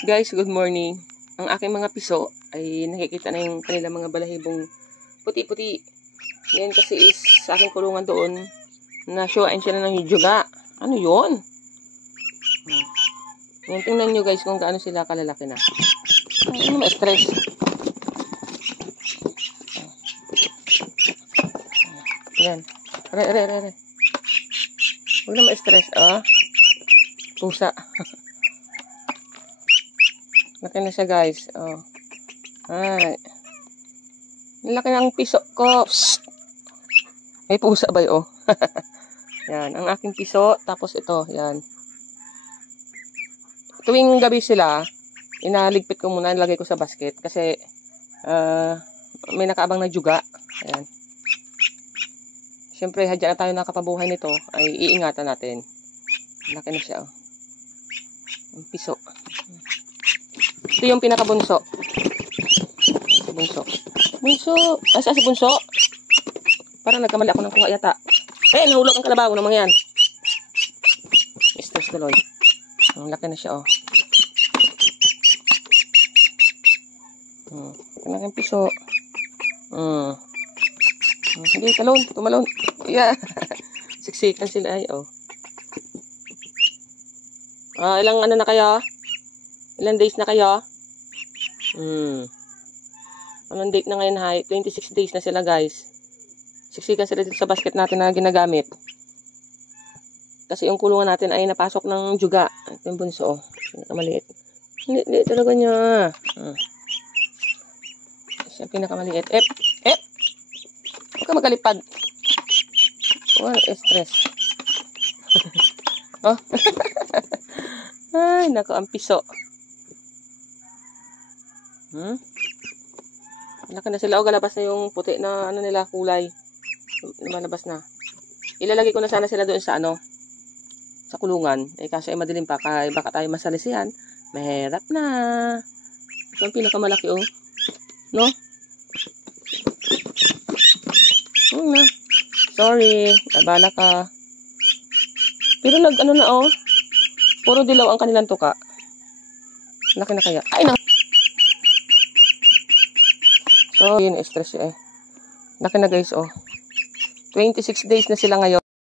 Guys, good morning. Ang aking mga piso ay nakikita na yung kanilang mga balahibong puti-puti. Yan kasi is sa aking kulungan doon na showin siya na ng juga. Ano yun? Yan, tingnan nyo guys kung gaano sila kalalaki na. Ano ma-stress? Yan. Are. Huwag na ma-stress. Pusa. Laki na siya guys. Ay. Laki ng piso ko. Psst. May pusa ba yun? Yan. Ang aking piso. Tapos ito. Yan. Tuwing gabi sila, inaligpit ko muna. Nilagay ko sa basket. Kasi may nakaabang na juga. Ayan. Siyempre, hadya na tayo nakapabuhay nito. Ay iingatan natin. Laki na siya. Ang piso. Ito yung pinakabunso. Bunso. Asa si bunso? Parang nagkamali ako ng kuha yata. Nahulog ang kalabaw naman yan. Stress tuloy. Ang laki na siya, Ang piso. Hindi, tumalon. Yeah. Siksikan sila ay, ilang ano na kayo? Ilang days na kayo? Anong date na ngayon, hay? 26 days na sila, guys. Siksikan sila dito sa basket natin na ginagamit. Kasi yung kulungan natin ay napasok ng juga. Ito yung bunso, pinakamaliit. Hindi talaga niya. Siya pinakamaliit. Huwag ka magalipad. Stress. Ay, nako, ang piso. Laki na sila. Galabas na yung puti na nila kulay. Lumalabas na. Ilalagay ko na sana sila doon sa sa kulungan. Kasi madilim pa. Kaya baka tayo masalisihan. Mahirap na. Ito ang pinakamalaki, No? Sorry. Nabala ka. Pero puro dilaw ang kanilang tuka. Laki na kaya. Ay, So, yun, stress yun Laki na guys, 26 days na sila ngayon.